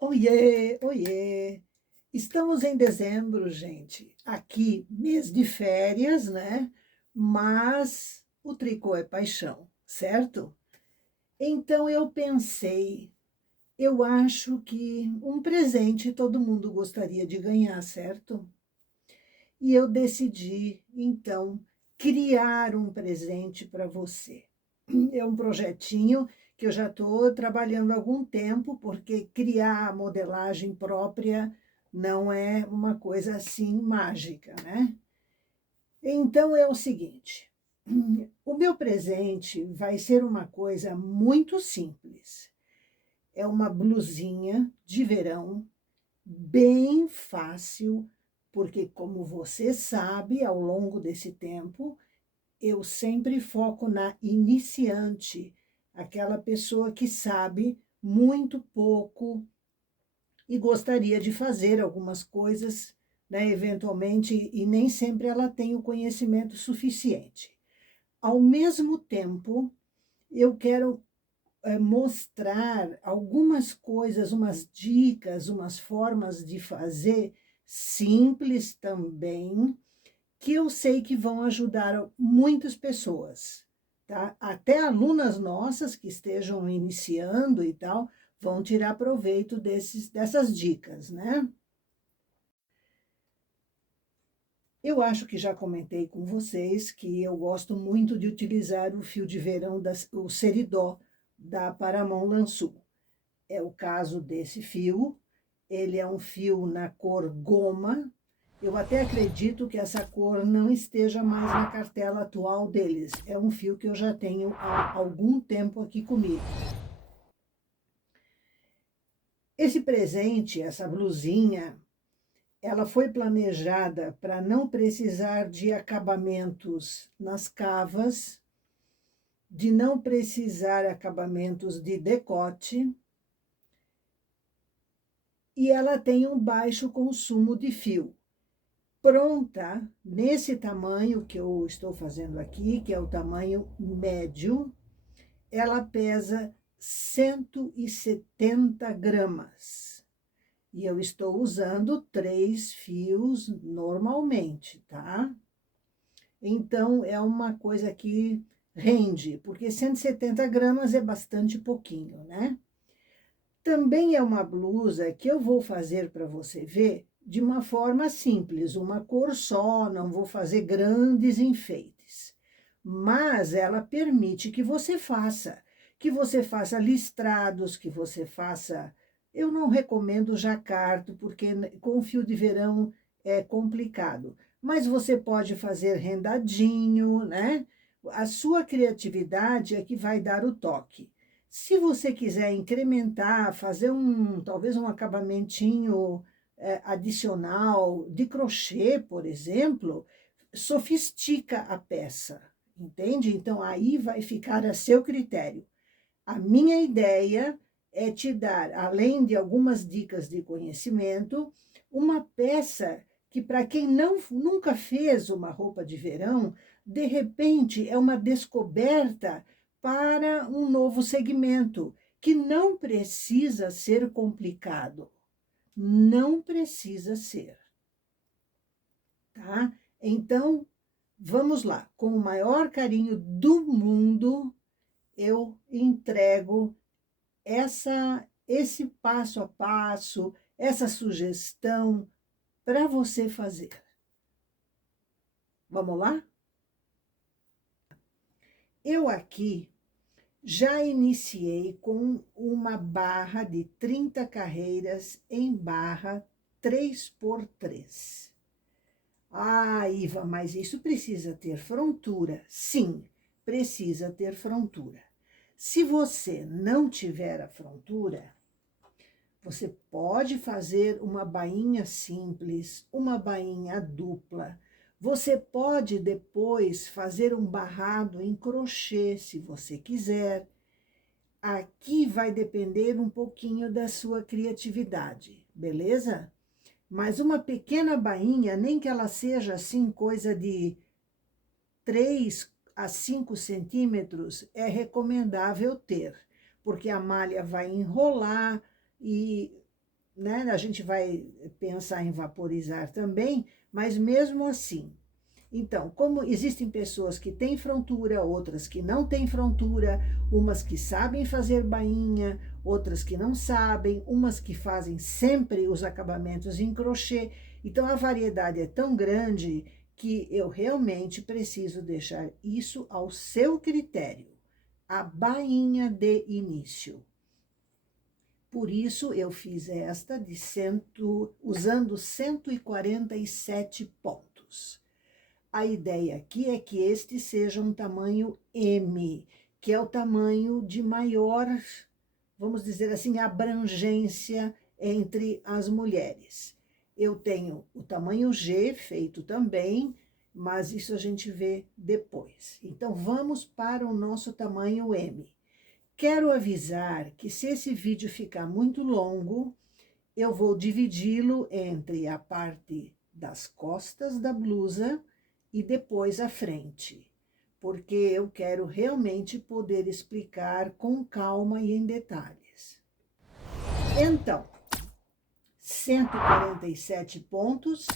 Oiê, oiê. Estamos em dezembro, gente. Aqui, mês de férias, né? Mas o tricô é paixão, certo? Então eu pensei, eu acho que um presente todo mundo gostaria de ganhar, certo? E eu decidi, então, criar um presente para você. É um projetinho que eu já estou trabalhando há algum tempo, porque criar a modelagem própria não é uma coisa assim mágica, né? Então é o seguinte: o meu presente vai ser uma coisa muito simples. É uma blusinha de verão, bem fácil, porque, como você sabe, ao longo desse tempo, eu sempre foco na iniciante, aquela pessoa que sabe muito pouco e gostaria de fazer algumas coisas, né, eventualmente, e nem sempre ela tem o conhecimento suficiente. Ao mesmo tempo, eu quero mostrar algumas coisas, umas dicas, umas formas de fazer simples também, que eu sei que vão ajudar muitas pessoas, tá? Até alunas nossas que estejam iniciando e tal, vão tirar proveito dessas dicas, né? Eu acho que já comentei com vocês que eu gosto muito de utilizar o fio de verão, o Seridó, da Paramount Lançu. É o caso desse fio. Ele é um fio na cor goma. Eu até acredito que essa cor não esteja mais na cartela atual deles. É um fio que eu já tenho há algum tempo aqui comigo. Esse presente, essa blusinha, ela foi planejada para não precisar de acabamentos nas cavas, de não precisar acabamentos de decote, e ela tem um baixo consumo de fio. Pronta, nesse tamanho que eu estou fazendo aqui, que é o tamanho médio, ela pesa 170 gramas. E eu estou usando 3 fios normalmente, tá? Então, é uma coisa que rende, porque 170 gramas é bastante pouquinho, né? Também é uma blusa que eu vou fazer para você ver de uma forma simples, uma cor só, não vou fazer grandes enfeites. Mas ela permite que você faça listrados, que você faça. Eu não recomendo jacquard, porque com fio de verão é complicado. Mas você pode fazer rendadinho, né? A sua criatividade é que vai dar o toque. Se você quiser incrementar, fazer talvez um acabamentinho adicional de crochê, por exemplo, sofistica a peça, entende? Então, aí vai ficar a seu critério. A minha ideia é te dar, além de algumas dicas de conhecimento, uma peça que, para quem nunca fez uma roupa de verão, de repente é uma descoberta para um novo segmento, que não precisa ser complicado. Não precisa ser, tá? Então, vamos lá. Com o maior carinho do mundo, eu entrego esse passo a passo, essa sugestão para você fazer. Vamos lá? Eu aqui já iniciei com uma barra de 30 carreiras em barra 3x3. Ah, Iva, mas isso precisa ter frontura. Sim, precisa ter frontura. Se você não tiver a frontura, você pode fazer uma bainha simples, uma bainha dupla. Você pode depois fazer um barrado em crochê, se você quiser. Aqui vai depender um pouquinho da sua criatividade, beleza? Mas uma pequena bainha, nem que ela seja assim, coisa de 3 a 5 centímetros, é recomendável ter, porque a malha vai enrolar e né, a gente vai pensar em vaporizar também, mas mesmo assim. Então, como existem pessoas que têm frontura, outras que não têm frontura, umas que sabem fazer bainha, outras que não sabem, umas que fazem sempre os acabamentos em crochê. Então, a variedade é tão grande que eu realmente preciso deixar isso ao seu critério. A bainha de início. Por isso, eu fiz esta de usando 147 pontos. A ideia aqui é que este seja um tamanho M, que é o tamanho de maior, vamos dizer assim, abrangência entre as mulheres. Eu tenho o tamanho G feito também, mas isso a gente vê depois. Então, vamos para o nosso tamanho M. Quero avisar que se esse vídeo ficar muito longo, eu vou dividi-lo entre a parte das costas da blusa e depois a frente, porque eu quero realmente poder explicar com calma e em detalhes. Então, 147 pontos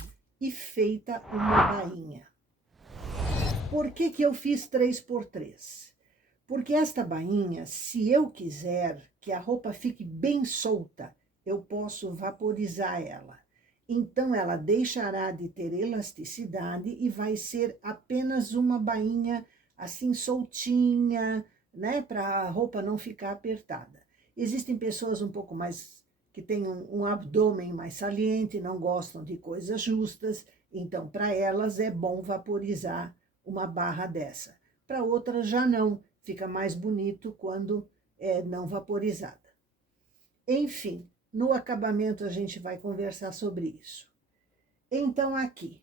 e feita uma bainha. Por que que eu fiz 3x3? Porque esta bainha, se eu quiser que a roupa fique bem solta, eu posso vaporizar ela. Então, ela deixará de ter elasticidade e vai ser apenas uma bainha assim soltinha, né? Para a roupa não ficar apertada. Existem pessoas um pouco mais que têm um abdômen mais saliente, não gostam de coisas justas, então para elas é bom vaporizar uma barra dessa. Para outras já não. Fica mais bonito quando é não vaporizada. Enfim, no acabamento a gente vai conversar sobre isso. Então, aqui,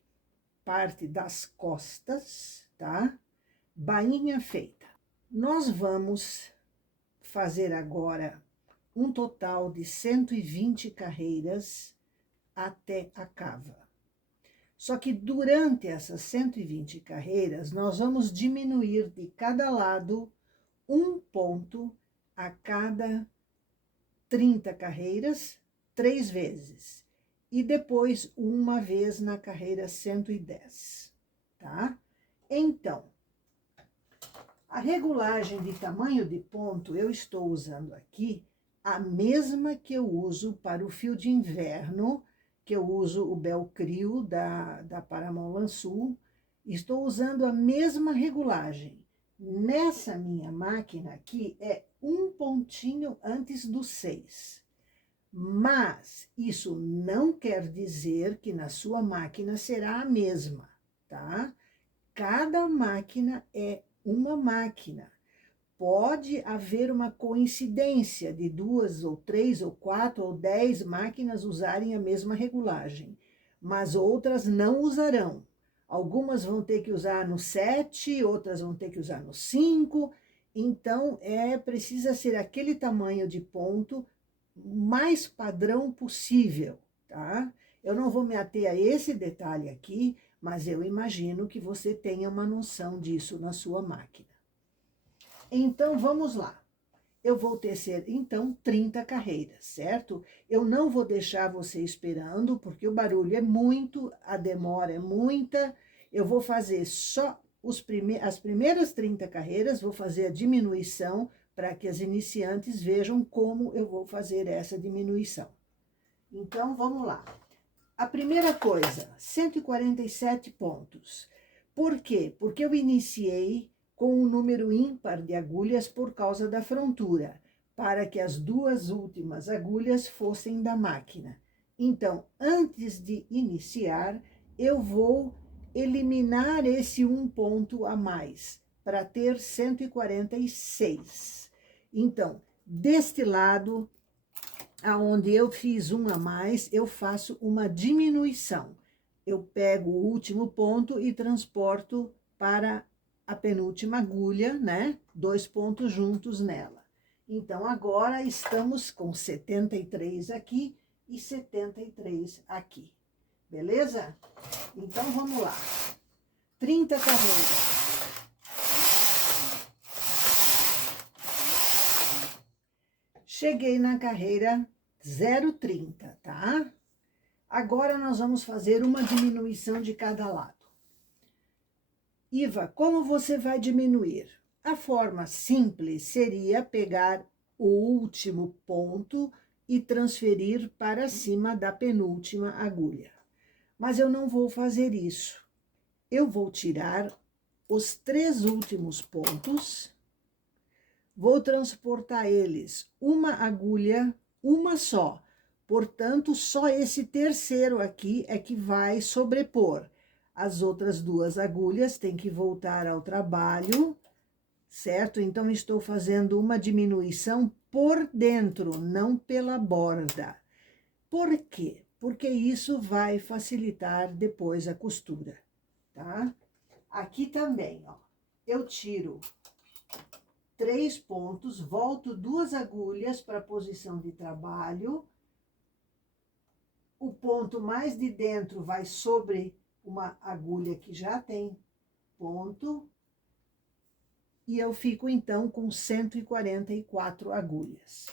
parte das costas, tá? Bainha feita. Nós vamos fazer agora um total de 120 carreiras até a cava. Só que durante essas 120 carreiras, nós vamos diminuir de cada lado um ponto a cada 30 carreiras, 3 vezes. E depois uma vez na carreira 110, tá? Então, a regulagem de tamanho de ponto, eu estou usando aqui a mesma que eu uso para o fio de inverno, que eu uso o Belcrio da Paramount Lançul. Estou usando a mesma regulagem. Nessa minha máquina aqui é um pontinho antes do 6. Mas isso não quer dizer que na sua máquina será a mesma, tá? Cada máquina é uma máquina. Pode haver uma coincidência de 2 ou 3 ou 4 ou 10 máquinas usarem a mesma regulagem, mas outras não usarão. Algumas vão ter que usar no 7, outras vão ter que usar no 5. Então, precisa ser aquele tamanho de ponto mais padrão possível, tá? Eu não vou me ater a esse detalhe aqui, mas eu imagino que você tenha uma noção disso na sua máquina. Então, vamos lá. Eu vou tecer, então, 30 carreiras, certo? Eu não vou deixar você esperando, porque o barulho é muito, a demora é muita. Eu vou fazer só as primeiras 30 carreiras, vou fazer a diminuição para que as iniciantes vejam como eu vou fazer essa diminuição. Então, vamos lá. A primeira coisa, 147 pontos. Por quê? Porque eu iniciei com um número ímpar de agulhas por causa da frontura, para que as duas últimas agulhas fossem da máquina. Então, antes de iniciar, eu vou eliminar esse um ponto a mais, para ter 146. Então, deste lado, aonde eu fiz um a mais, eu faço uma diminuição. Eu pego o último ponto e transporto para a penúltima agulha, né? 2 pontos juntos nela. Então, agora estamos com 73 aqui e 73 aqui. Beleza? Então, vamos lá. 30 carreiras. Cheguei na carreira 0,30, tá? Agora, nós vamos fazer uma diminuição de cada lado. Iva, como você vai diminuir? A forma simples seria pegar o último ponto e transferir para cima da penúltima agulha. Mas eu não vou fazer isso. Eu vou tirar os 3 últimos pontos, vou transportar eles uma agulha, uma só. Portanto, só esse terceiro aqui é que vai sobrepor. As outras 2 agulhas têm que voltar ao trabalho, certo? Então, estou fazendo uma diminuição por dentro, não pela borda. Por quê? Porque isso vai facilitar depois a costura, tá? Aqui também, ó, eu tiro 3 pontos, volto 2 agulhas para a posição de trabalho. O ponto mais de dentro vai sobre uma agulha que já tem ponto. E eu fico, então, com 144 agulhas.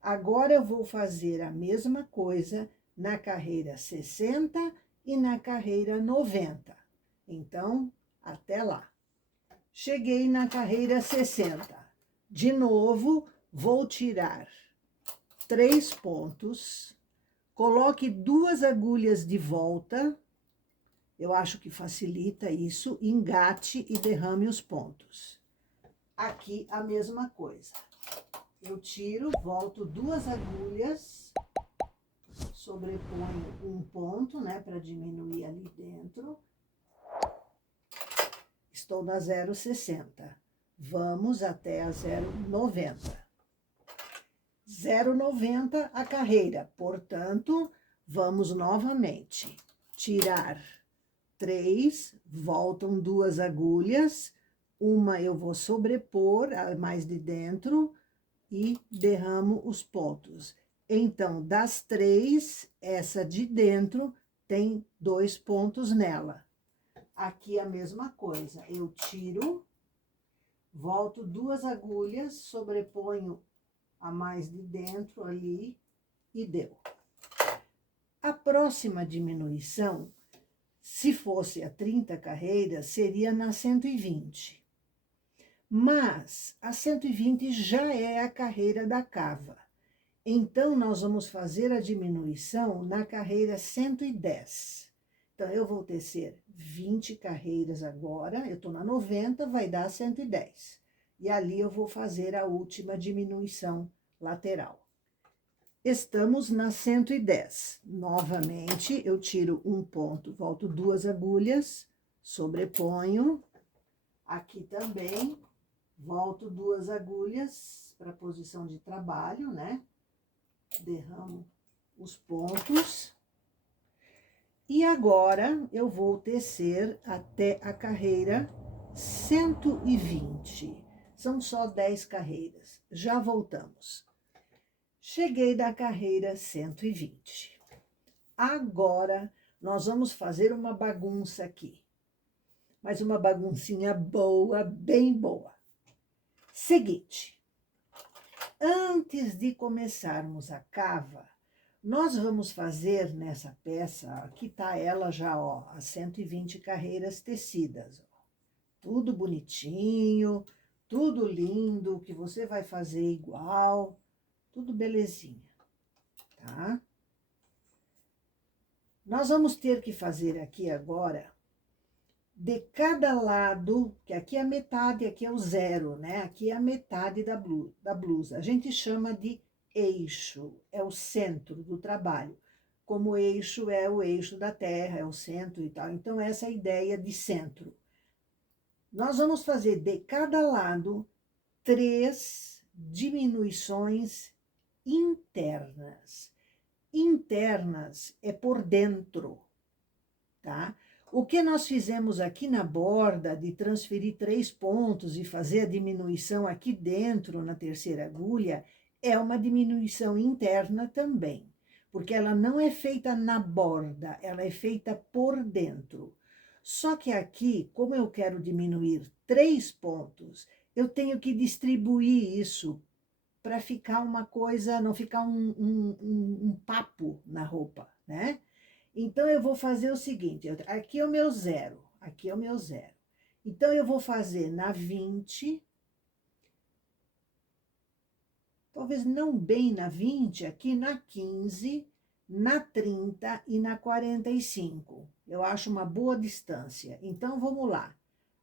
Agora, eu vou fazer a mesma coisa na carreira 60 e na carreira 90. Então, até lá. Cheguei na carreira 60. De novo, vou tirar 3 pontos, coloque 2 agulhas de volta, eu acho que facilita isso, engate e derrame os pontos. Aqui a mesma coisa. Eu tiro, volto 2 agulhas, sobreponho um ponto, né, para diminuir ali dentro. Estou na 0,60. Vamos até a 0,90. 0,90 a carreira. Portanto, vamos novamente tirar 3, voltam 2 agulhas, uma eu vou sobrepor, a mais de dentro, e derramo os pontos. Então, das 3, essa de dentro tem 2 pontos nela. Aqui a mesma coisa, eu tiro, volto 2 agulhas, sobreponho a mais de dentro ali e deu. A próxima diminuição, se fosse a 30 carreiras, seria na 120. Mas a 120 já é a carreira da cava. Então, nós vamos fazer a diminuição na carreira 110. Então, eu vou tecer 20 carreiras agora, eu tô na 90, vai dar 110. E ali eu vou fazer a última diminuição lateral. Estamos na 110. Novamente, eu tiro um ponto, volto 2 agulhas, sobreponho. Aqui também, volto 2 agulhas para a posição de trabalho, né? Derramo os pontos. E agora, eu vou tecer até a carreira 120. São só 10 carreiras. Já voltamos. Cheguei da carreira 120. Agora, nós vamos fazer uma bagunça aqui. Mas uma baguncinha boa, bem boa. Seguinte, antes de começarmos a cava, nós vamos fazer nessa peça, aqui tá ela já, ó, as 120 carreiras tecidas, ó. Tudo bonitinho, tudo lindo, que você vai fazer igual, tudo belezinha, tá? Nós vamos ter que fazer aqui agora, de cada lado, que aqui é a metade, aqui é o 0, né? Aqui é a metade da blusa. A gente chama de eixo, é o centro do trabalho. Como o eixo é o eixo da terra, é o centro e tal. Então, essa é a ideia de centro. Nós vamos fazer de cada lado 3 diminuições internas. Internas é por dentro, tá? O que nós fizemos aqui na borda, de transferir 3 pontos e fazer a diminuição aqui dentro, na terceira agulha, é uma diminuição interna também, porque ela não é feita na borda, ela é feita por dentro. Só que aqui, como eu quero diminuir 3 pontos, eu tenho que distribuir isso para ficar uma coisa, não ficar um papo na roupa, né? Então, eu vou fazer o seguinte, aqui é o meu zero, aqui é o meu zero. Então, eu vou fazer na 20, talvez não bem na 20, aqui na 15, na 30 e na 45. Eu acho uma boa distância. Então, vamos lá.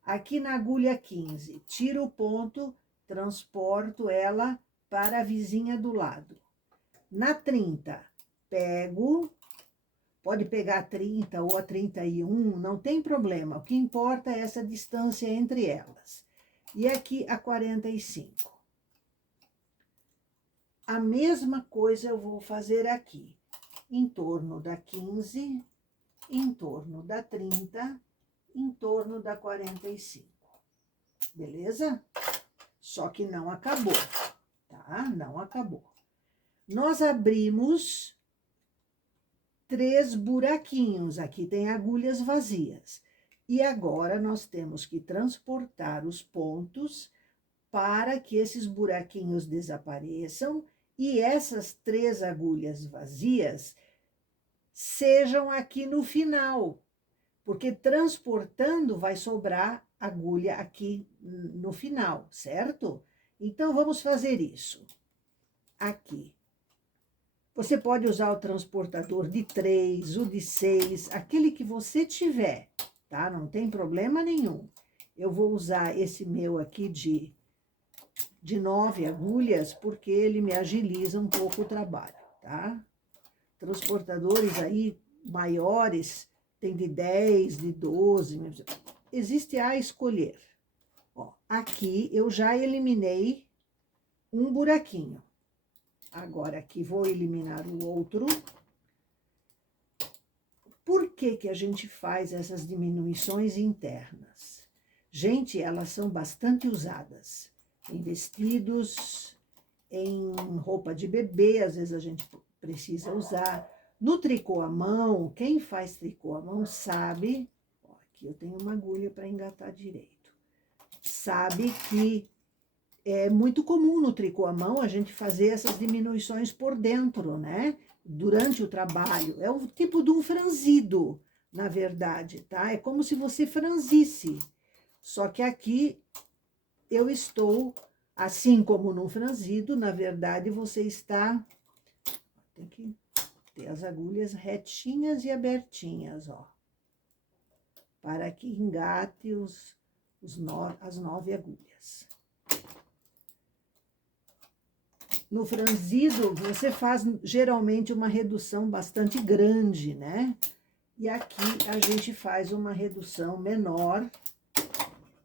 Aqui na agulha 15, tiro o ponto, transporto ela para a vizinha do lado. Na 30, pego, pode pegar a 30 ou a 31, não tem problema. O que importa é essa distância entre elas. E aqui a 45. A mesma coisa eu vou fazer aqui. Em torno da 15, em torno da 30, em torno da 45. Beleza? Só que não acabou, tá? Não acabou. Nós abrimos 3 buraquinhos. Aqui tem agulhas vazias. E agora nós temos que transportar os pontos para que esses buraquinhos desapareçam e essas 3 agulhas vazias sejam aqui no final, porque transportando vai sobrar agulha aqui no final, certo? Então, vamos fazer isso. Aqui. Você pode usar o transportador de 3, o de 6, aquele que você tiver, tá? Não tem problema nenhum. Eu vou usar esse meu aqui de 9 agulhas, porque ele me agiliza um pouco o trabalho, tá? Transportadores aí maiores, tem de 10, de 12, existe a escolher. Ó, aqui eu já eliminei um buraquinho. Agora aqui vou eliminar o outro. Por que que a gente faz essas diminuições internas? Gente, elas são bastante usadas em vestidos, em roupa de bebê, às vezes a gente precisa usar. No tricô à mão, quem faz tricô à mão sabe, ó, aqui eu tenho uma agulha para engatar direito, sabe que é muito comum no tricô à mão a gente fazer essas diminuições por dentro, né? Durante o trabalho. É um tipo de um franzido, na verdade, tá? É como se você franzisse. Só que aqui eu estou, assim como num franzido, na verdade você está... Tem que ter as agulhas retinhas e abertinhas, ó. Para que engate as 9 agulhas. No franzido, você faz geralmente uma redução bastante grande, né? E aqui a gente faz uma redução menor,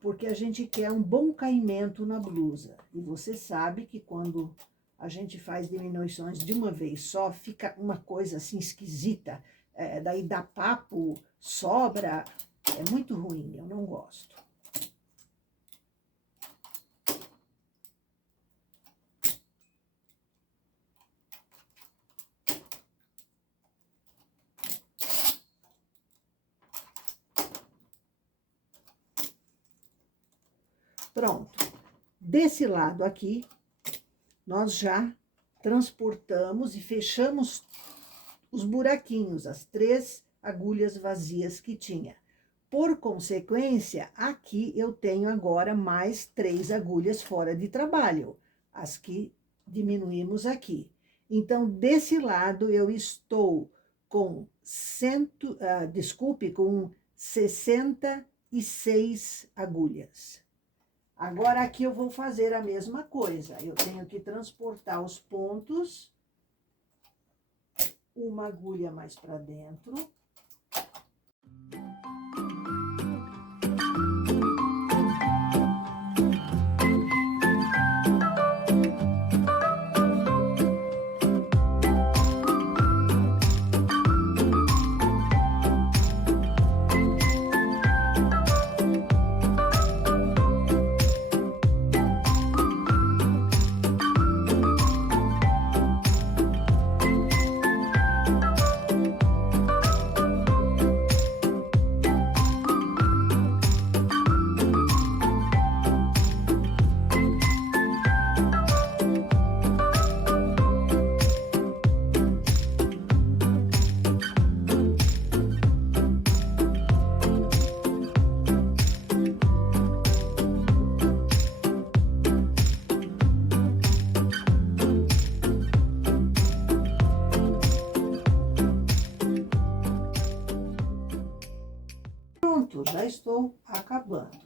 porque a gente quer um bom caimento na blusa. E você sabe que quando a gente faz diminuições de uma vez só, fica uma coisa assim esquisita, daí dá papo, sobra, é muito ruim, eu não gosto. Pronto. Desse lado aqui, nós já transportamos e fechamos os buraquinhos, as 3 agulhas vazias que tinha. Por consequência, aqui eu tenho agora mais 3 agulhas fora de trabalho, as que diminuímos aqui. Então, desse lado, eu estou com, com 66 agulhas. Agora, aqui eu vou fazer a mesma coisa. Eu tenho que transportar os pontos, uma agulha mais para dentro. Pronto, já estou acabando.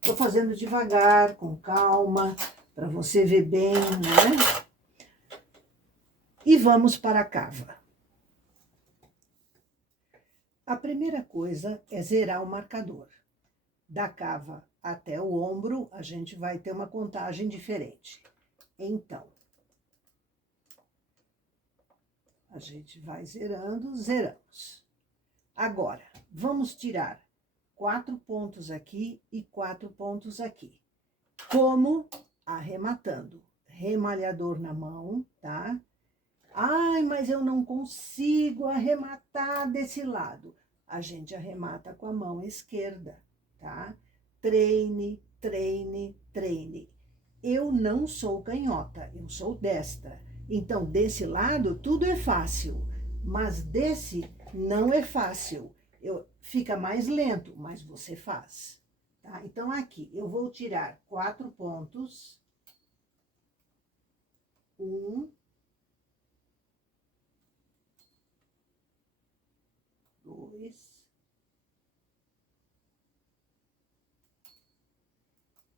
Estou fazendo devagar, com calma, para você ver bem, né? E vamos para a cava. A primeira coisa é zerar o marcador. Da cava até o ombro, a gente vai ter uma contagem diferente. Então, a gente vai zerando, zeramos. Agora, vamos tirar 4 pontos aqui e 4 pontos aqui. Como? Arrematando. Remalhador na mão, tá? Ai, mas eu não consigo arrematar desse lado. A gente arremata com a mão esquerda, tá? Treine, treine, treine. Eu não sou canhota, eu sou destra. Então, desse lado, tudo é fácil, mas desse não é fácil. Fica mais lento, mas você faz. Tá? Então, aqui, eu vou tirar 4 pontos. 1, 2,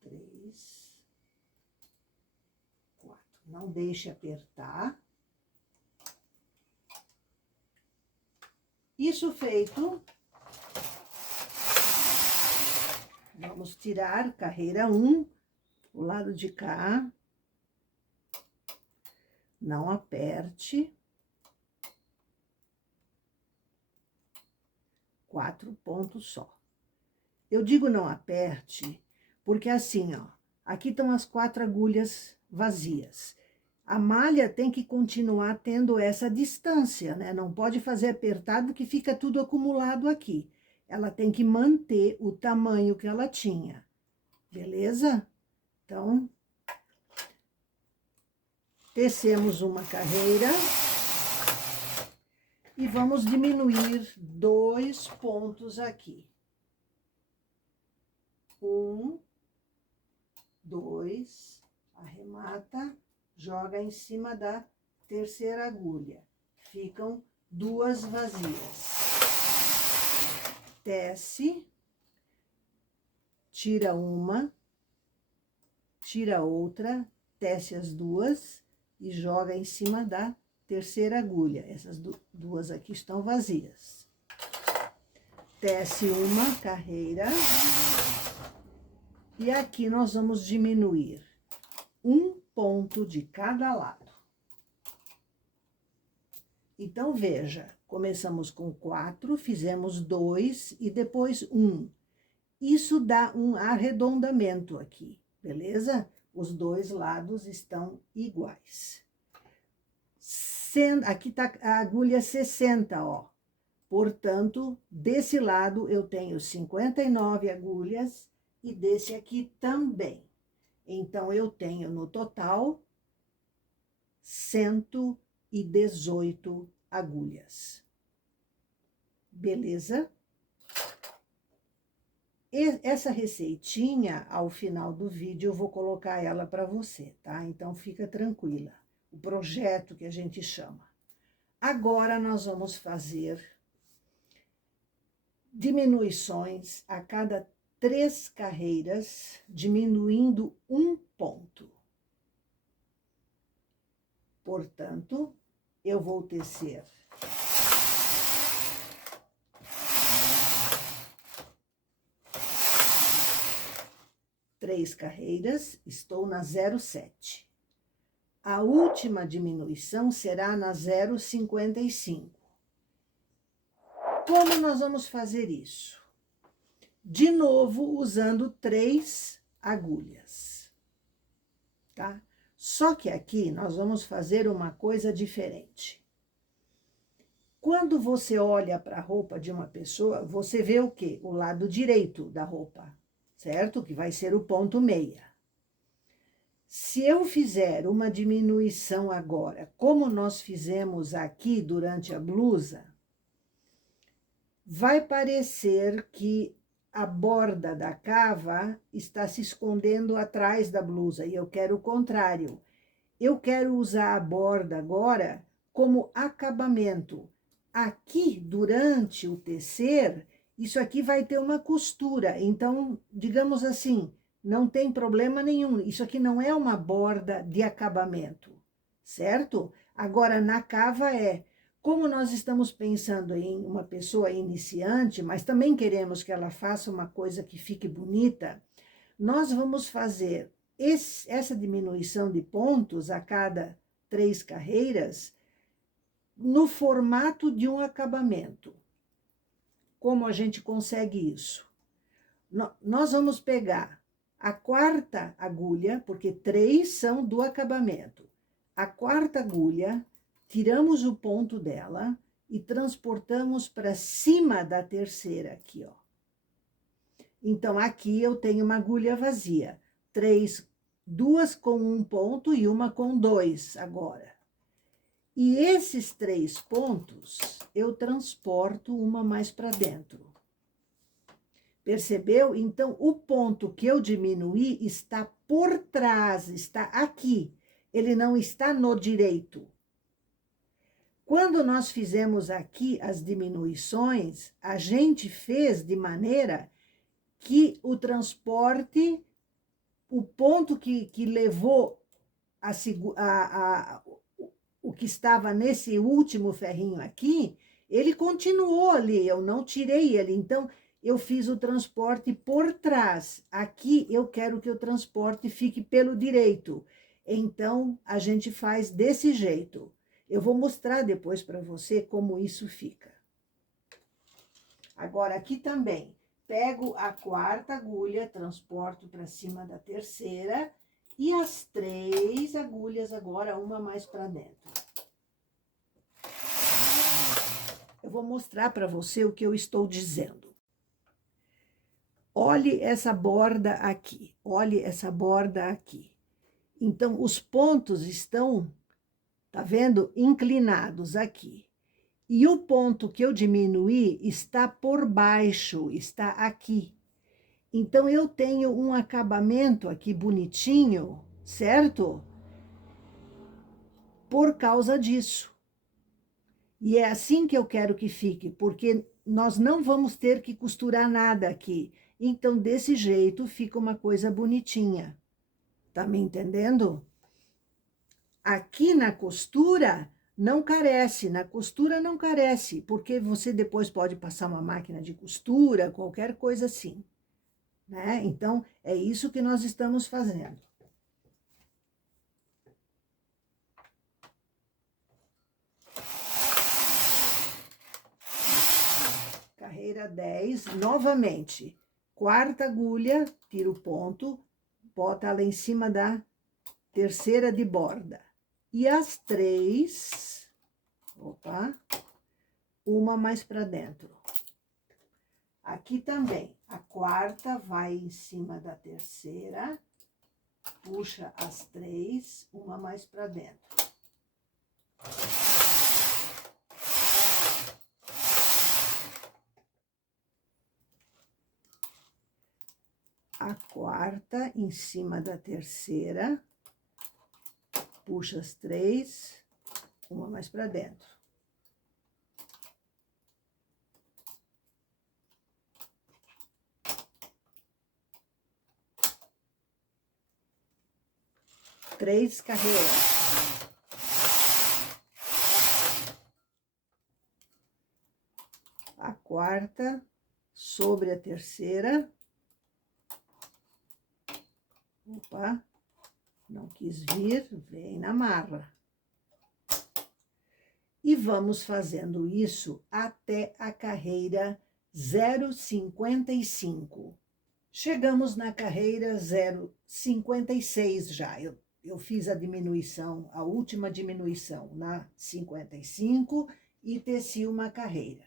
3, 4. Não deixe apertar. Isso feito, vamos tirar carreira 1, o lado de cá. Não aperte. 4 pontos só. Eu digo não aperte, porque assim, ó, aqui estão as 4 agulhas vazias. A malha tem que continuar tendo essa distância, né? Não pode fazer apertado que fica tudo acumulado aqui. Ela tem que manter o tamanho que ela tinha, beleza? Então, tecemos uma carreira e vamos diminuir 2 pontos aqui. 1, 2, arremata, joga em cima da terceira agulha. Ficam 2 vazias. Tece, tira uma, tira outra, tece as 2 e joga em cima da terceira agulha. Essas 2 aqui estão vazias. Tece uma carreira. E aqui nós vamos diminuir 1 ponto de cada lado. Então, veja, começamos com 4, fizemos 2 e depois 1. Isso dá um arredondamento aqui, beleza? Os 2 lados estão iguais. Aqui tá a agulha 60, ó. Portanto, desse lado eu tenho 59 agulhas e desse aqui também. Então, eu tenho no total 118 agulhas. Beleza? E essa receitinha, ao final do vídeo, eu vou colocar ela para você, tá? Então, fica tranquila. O projeto que a gente chama. Agora, nós vamos fazer diminuições a cada 3 carreiras, diminuindo 1 ponto. Portanto, eu vou tecer 3 carreiras, estou na 0,7. A última diminuição será na 0,55. Como nós vamos fazer isso? De novo, usando 3 agulhas, tá? Só que aqui nós vamos fazer uma coisa diferente. Quando você olha para a roupa de uma pessoa, você vê o quê? O lado direito da roupa, certo? Que vai ser o ponto meia. Se eu fizer uma diminuição agora, como nós fizemos aqui durante a blusa, vai parecer que a borda da cava está se escondendo atrás da blusa, e eu quero o contrário. Eu quero usar a borda agora como acabamento. Aqui, durante o tecer, isso aqui vai ter uma costura. Então, digamos assim, não tem problema nenhum. Isso aqui não é uma borda de acabamento, certo? Agora, na cava como nós estamos pensando em uma pessoa iniciante, mas também queremos que ela faça uma coisa que fique bonita, nós vamos fazer essa diminuição de pontos a cada 3 carreiras no formato de um acabamento. Como a gente consegue isso? Nós vamos pegar a quarta agulha, porque 3 são do acabamento. A quarta agulha, tiramos o ponto dela e transportamos para cima da terceira aqui, ó. Então, aqui eu tenho uma agulha vazia. 2 com 1 ponto e uma com 2 agora. E esses 3 pontos, eu transporto uma mais para dentro. Percebeu? Então, o ponto que eu diminuí está por trás, está aqui. Ele não está no direito. Quando nós fizemos aqui as diminuições, a gente fez de maneira que o transporte, o ponto que levou o que estava nesse último ferrinho aqui, ele continuou ali, eu não tirei ele. Então, eu fiz o transporte por trás. Aqui, eu quero que o transporte fique pelo direito. Então, a gente faz desse jeito. Eu vou mostrar depois para você como isso fica. Agora, aqui também, pego a quarta agulha, transporto para cima da terceira, e as 3 agulhas agora, uma mais para dentro. Eu vou mostrar para você o que eu estou dizendo. Olhe essa borda aqui, olhe essa borda aqui. Então, os pontos estão, tá vendo? Inclinados aqui. E o ponto que eu diminuí está por baixo, está aqui. Então, eu tenho um acabamento aqui bonitinho, certo? Por causa disso. E é assim que eu quero que fique, porque nós não vamos ter que costurar nada aqui. Então, desse jeito, fica uma coisa bonitinha. Tá me entendendo? Aqui na costura, não carece. Na costura, não carece, porque você depois pode passar uma máquina de costura, qualquer coisa assim. Né? Então, é isso que nós estamos fazendo. Carreira 10, novamente. Quarta agulha, tira o ponto, bota ela em cima da terceira de borda. E as 3, uma mais para dentro. Aqui também, a quarta vai em cima da terceira, puxa as 3, uma mais para dentro. A quarta em cima da terceira, puxa as 3, uma mais para dentro. Três carreiras. A quarta sobre a terceira. Opa, não quis vir, vem na marra. E vamos fazendo isso até a carreira 0,55. Chegamos na carreira 0,56 já. Eu fiz a diminuição, a última diminuição na 55 e teci uma carreira.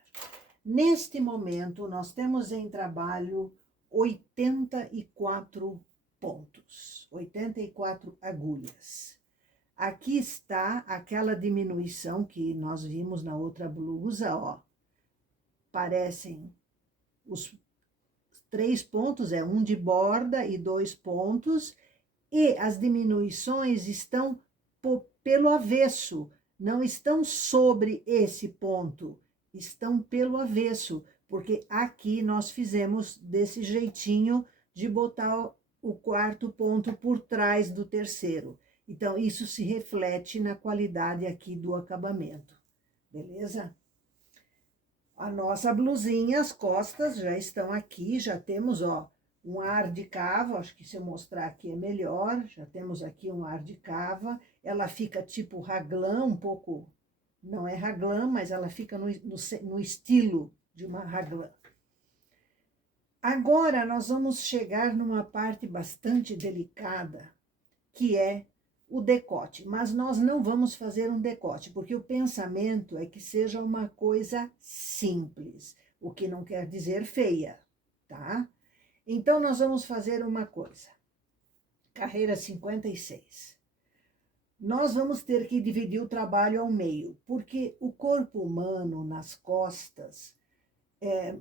Neste momento, nós temos em trabalho 84 pontos, 84 agulhas. Aqui está aquela diminuição que nós vimos na outra blusa, ó. Parecem os 3 pontos, é um de borda e 2 pontos, e as diminuições estão pelo avesso, não estão sobre esse ponto, estão pelo avesso, porque aqui nós fizemos desse jeitinho de botar o quarto ponto por trás do terceiro. Então, isso se reflete na qualidade aqui do acabamento, beleza? A nossa blusinha, as costas já estão aqui, já temos, ó, um ar de cava, acho que se eu mostrar aqui é melhor, já temos aqui um ar de cava, ela fica tipo raglan, um pouco, não é raglan, mas ela fica no estilo de uma raglan. Agora, nós vamos chegar numa parte bastante delicada, que é o decote, mas nós não vamos fazer um decote, porque o pensamento é que seja uma coisa simples, o que não quer dizer feia, tá? Então, nós vamos fazer uma coisa. Carreira 56. Nós vamos ter que dividir o trabalho ao meio, porque o corpo humano, nas costas,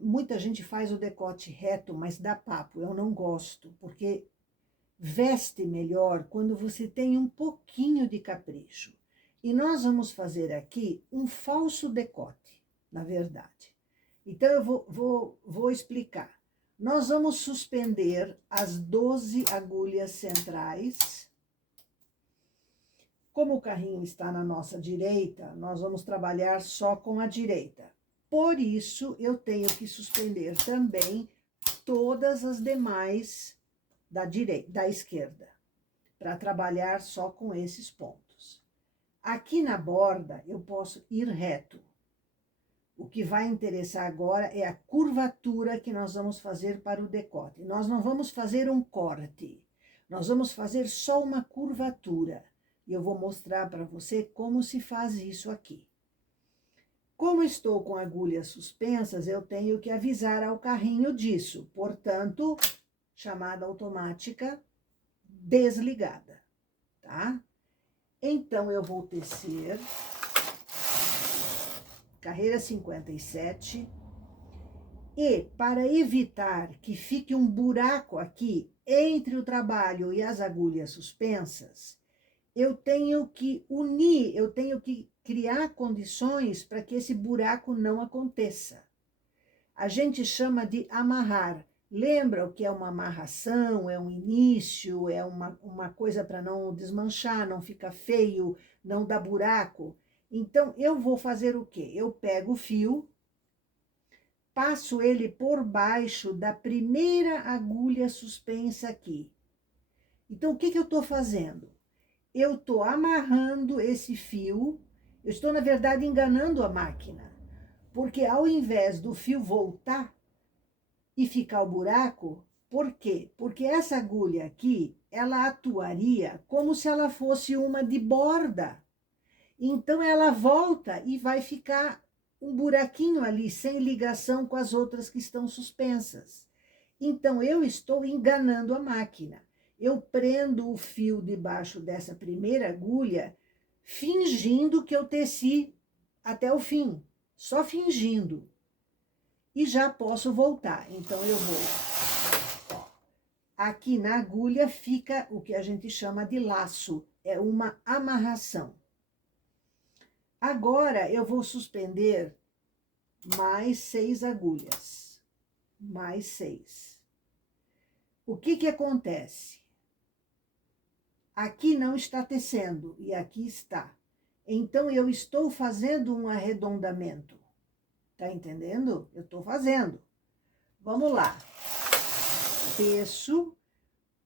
muita gente faz o decote reto, mas dá papo, eu não gosto, porque veste melhor quando você tem um pouquinho de capricho. E nós vamos fazer aqui um falso decote, na verdade. Então, eu vou explicar. Nós vamos suspender as 12 agulhas centrais. Como o carrinho está na nossa direita, nós vamos trabalhar só com a direita. Por isso, eu tenho que suspender também todas as demais da esquerda, para trabalhar só com esses pontos. Aqui na borda, eu posso ir reto. O que vai interessar agora é a curvatura que nós vamos fazer para o decote. Nós não vamos fazer um corte, nós vamos fazer só uma curvatura. E eu vou mostrar para você como se faz isso aqui. Como estou com agulhas suspensas, eu tenho que avisar ao carrinho disso. Portanto, chamada automática desligada, tá? Então, eu vou tecer carreira 57 e, para evitar que fique um buraco aqui entre o trabalho e as agulhas suspensas, eu tenho que unir, eu tenho que criar condições para que esse buraco não aconteça. A gente chama de amarrar. Lembra o que é uma amarração, é um início, é uma coisa para não desmanchar, não ficar feio, não dar buraco? Então, eu vou fazer o quê? Eu pego o fio, passo ele por baixo da primeira agulha suspensa aqui. Então, o que eu estou fazendo? Eu estou amarrando esse fio, eu estou, na verdade, enganando a máquina, porque ao invés do fio voltar e ficar o buraco, por quê? Porque essa agulha aqui, ela atuaria como se ela fosse uma de borda. Então, ela volta e vai ficar um buraquinho ali, sem ligação com as outras que estão suspensas. Então, eu estou enganando a máquina. Eu prendo o fio debaixo dessa primeira agulha, fingindo que eu teci até o fim, só fingindo. E já posso voltar. Então, eu vou. Ó, aqui na agulha fica o que a gente chama de laço, é uma amarração. Agora, eu vou suspender mais 6 agulhas. Mais 6. O que acontece? Aqui não está tecendo e aqui está. Então, eu estou fazendo um arredondamento. Tá entendendo? Eu estou fazendo. Vamos lá. Teço.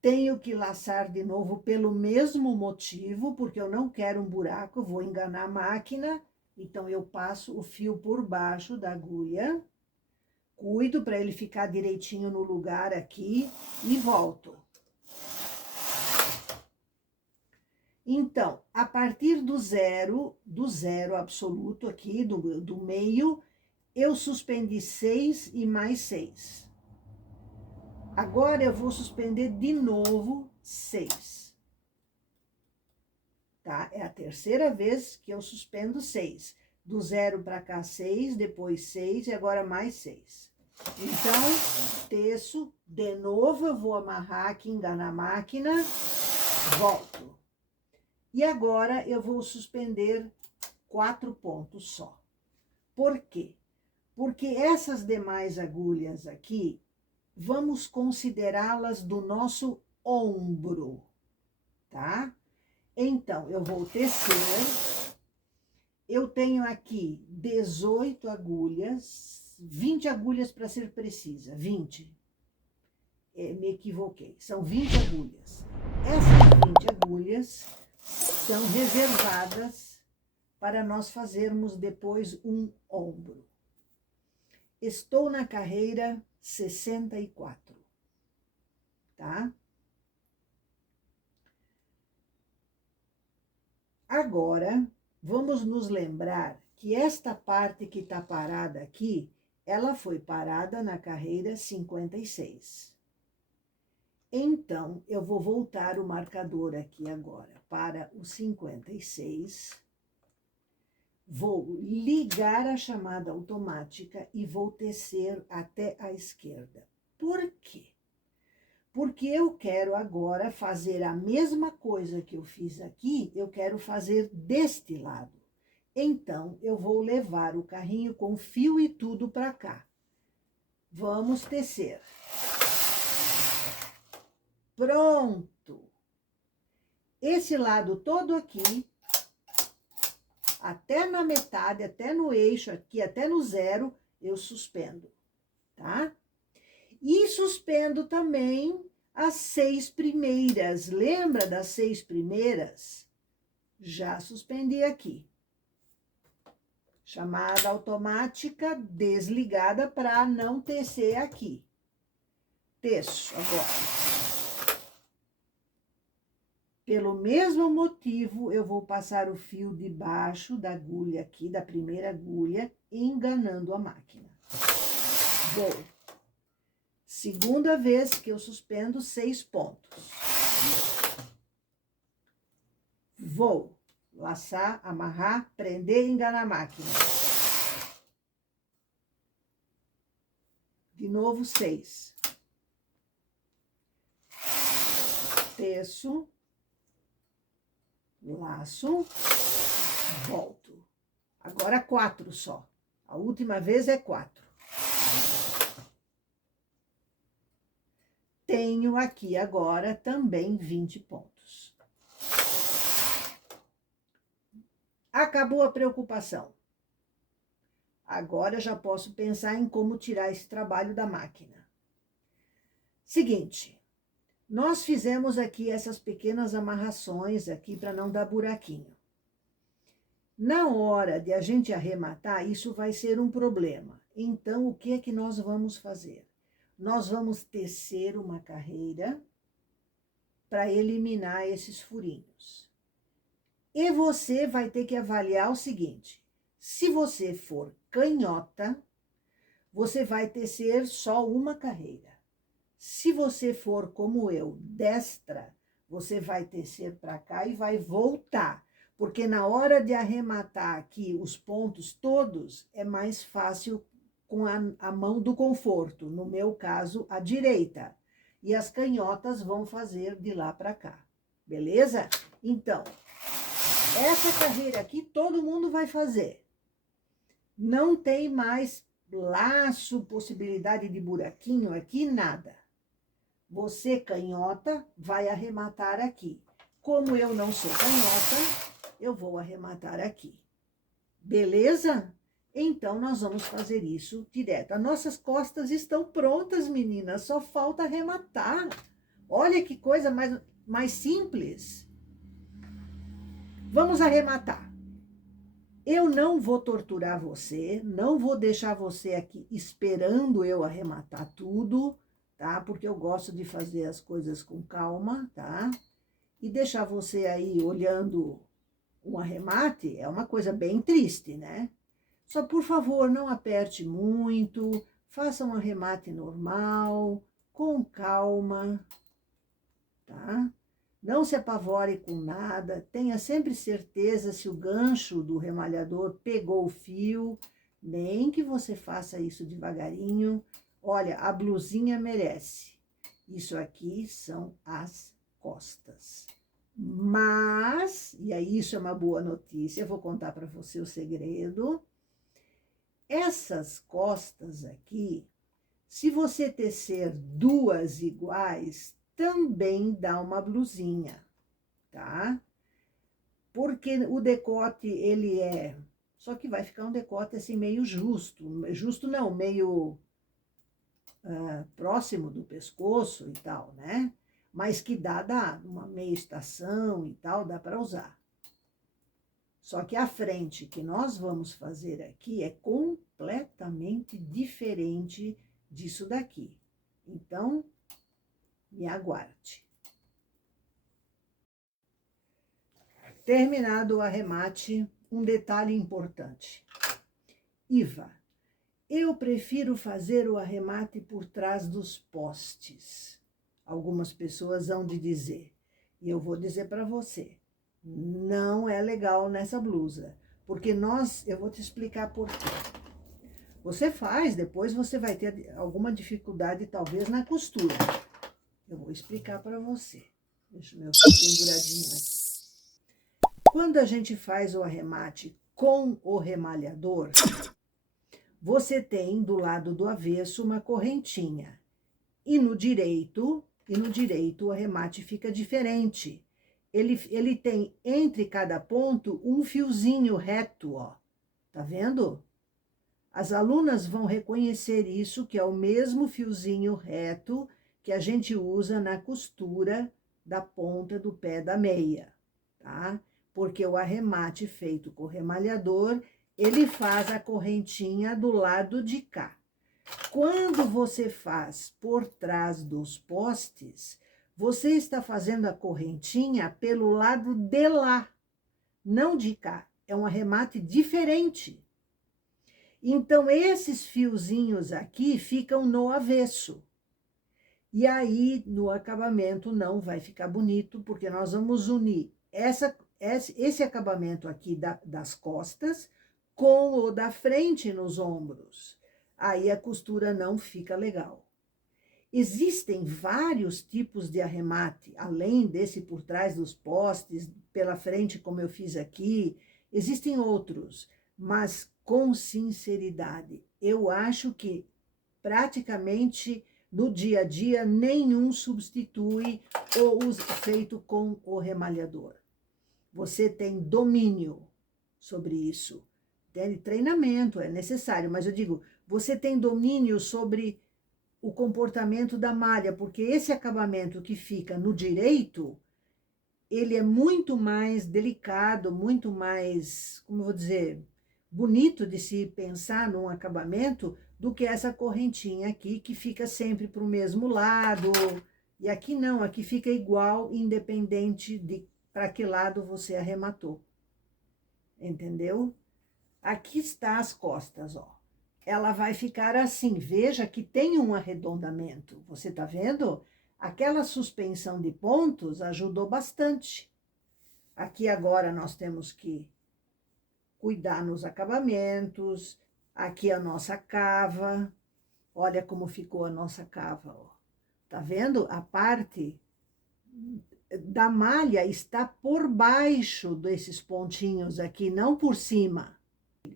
Tenho que laçar de novo pelo mesmo motivo, porque eu não quero um buraco, eu vou enganar a máquina. Então, eu passo o fio por baixo da agulha. Cuido para ele ficar direitinho no lugar aqui e volto. Então, a partir do zero absoluto aqui, do meio, eu suspendi 6 e mais 6. Agora, eu vou suspender de novo 6. Tá? É a terceira vez que eu suspendo 6. Do 0 para cá, 6, depois 6 e agora mais 6. Então, teço, de novo eu vou amarrar aqui, enganar a máquina, volto. E agora eu vou suspender 4 pontos só. Por quê? Porque essas demais agulhas aqui, vamos considerá-las do nosso ombro, tá? Então, eu vou tecer. Eu tenho aqui 18 agulhas, 20 agulhas para ser precisa, 20. Me equivoquei, são 20 agulhas. Essas 20 agulhas são reservadas para nós fazermos depois um ombro. Estou na carreira 64, tá? Agora, vamos nos lembrar que esta parte que está parada aqui, ela foi parada na carreira 56. Então, eu vou voltar o marcador aqui agora para o 56. Vou ligar a chamada automática e vou tecer até a esquerda. Por quê? Porque eu quero agora fazer a mesma coisa que eu fiz aqui, eu quero fazer deste lado. Então, eu vou levar o carrinho com fio e tudo para cá. Vamos tecer. Pronto! Esse lado todo aqui, até na metade, até no eixo aqui, até no zero, eu suspendo, tá? E suspendo também as 6 primeiras. Lembra das 6 primeiras? Já suspendi aqui. Chamada automática desligada para não tecer aqui. Teço agora. Pelo mesmo motivo, eu vou passar o fio debaixo da agulha aqui, da primeira agulha, enganando a máquina. Vou. Segunda vez que eu suspendo 6 pontos. Vou. Laçar, amarrar, prender e enganar a máquina. De novo, 6. Teço. Laço, volto. Agora 4 só. A última vez é 4. Tenho aqui agora também 20 pontos. Acabou a preocupação. Agora eu já posso pensar em como tirar esse trabalho da máquina. Seguinte. Nós fizemos aqui essas pequenas amarrações aqui para não dar buraquinho. Na hora de a gente arrematar, isso vai ser um problema. Então, o que é que nós vamos fazer? Nós vamos tecer uma carreira para eliminar esses furinhos. E você vai ter que avaliar o seguinte: se você for canhota, você vai tecer só uma carreira. Se você for como eu, destra, você vai tecer para cá e vai voltar. Porque na hora de arrematar aqui os pontos todos, é mais fácil com a mão do conforto. No meu caso, a direita. E as canhotas vão fazer de lá para cá. Beleza? Então, essa carreira aqui todo mundo vai fazer. Não tem mais laço, possibilidade de buraquinho aqui, nada. Você, canhota, vai arrematar aqui. Como eu não sou canhota, eu vou arrematar aqui. Beleza? Então, nós vamos fazer isso direto. As nossas costas estão prontas, meninas. Só falta arrematar. Olha que coisa mais simples. Vamos arrematar. Eu não vou torturar você. Não vou deixar você aqui esperando eu arrematar tudo. Tá? Porque eu gosto de fazer as coisas com calma, tá? E deixar você aí olhando um arremate é uma coisa bem triste, né? Só, por favor, não aperte muito, faça um arremate normal, com calma, tá? Não se apavore com nada, tenha sempre certeza se o gancho do remalhador pegou o fio, nem que você faça isso devagarinho. Olha, a blusinha merece. Isso aqui são as costas. Mas, e aí isso é uma boa notícia, eu vou contar para você o segredo. essas costas aqui, se você tecer duas iguais, também dá uma blusinha, tá? Porque o decote, ele é... Só que vai ficar um decote assim meio justo. Justo não, meio próximo do pescoço e tal, né? Mas que dá uma meia estação e tal, dá para usar. Só que a frente que nós vamos fazer aqui é completamente diferente disso daqui. Então, me aguarde. Terminado o arremate, um detalhe importante. Iva, eu prefiro fazer o arremate por trás dos postes. Algumas pessoas hão de dizer, e eu vou dizer para você, não é legal nessa blusa, porque eu vou te explicar por quê. Você faz, depois você vai ter alguma dificuldade, talvez, na costura. Eu vou explicar para você. Deixa o meu penduradinho aqui. Quando a gente faz o arremate com o remalhador, você tem do lado do avesso uma correntinha. E no direito o arremate fica diferente. Ele tem entre cada ponto um fiozinho reto, ó. Tá vendo? As alunas vão reconhecer isso, que é o mesmo fiozinho reto que a gente usa na costura da ponta do pé da meia, tá? Porque o arremate feito com o remalhador, ele faz a correntinha do lado de cá. Quando você faz por trás dos postes, você está fazendo a correntinha pelo lado de lá, não de cá. É um arremate diferente. Então, esses fiozinhos aqui ficam no avesso. E aí, no acabamento, não vai ficar bonito, porque nós vamos unir esse acabamento aqui das costas com o da frente nos ombros. Aí a costura não fica legal. Existem vários tipos de arremate, além desse por trás dos postes, pela frente, como eu fiz aqui, existem outros, mas com sinceridade, eu acho que praticamente no dia a dia nenhum substitui o uso feito com o remalhador. Você tem domínio sobre isso, tem treinamento, é necessário, mas eu digo, você tem domínio sobre o comportamento da malha, porque esse acabamento que fica no direito, ele é muito mais delicado, muito mais, como eu vou dizer, bonito de se pensar num acabamento do que essa correntinha aqui, que fica sempre para o mesmo lado. E aqui não, aqui fica igual, independente de para que lado você arrematou. Entendeu? Aqui está as costas, ó. Ela vai ficar assim, veja que tem um arredondamento, você tá vendo? Aquela suspensão de pontos ajudou bastante. Aqui agora nós temos que cuidar nos acabamentos, aqui a nossa cava, olha como ficou a nossa cava, ó. Tá vendo? A parte da malha está por baixo desses pontinhos aqui, não por cima.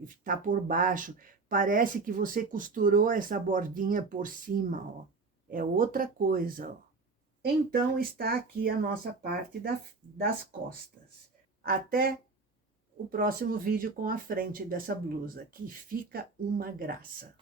Está por baixo. Parece que você costurou essa bordinha por cima, ó. É outra coisa, ó. Então, está aqui a nossa parte das costas. Até o próximo vídeo com a frente dessa blusa, que fica uma graça.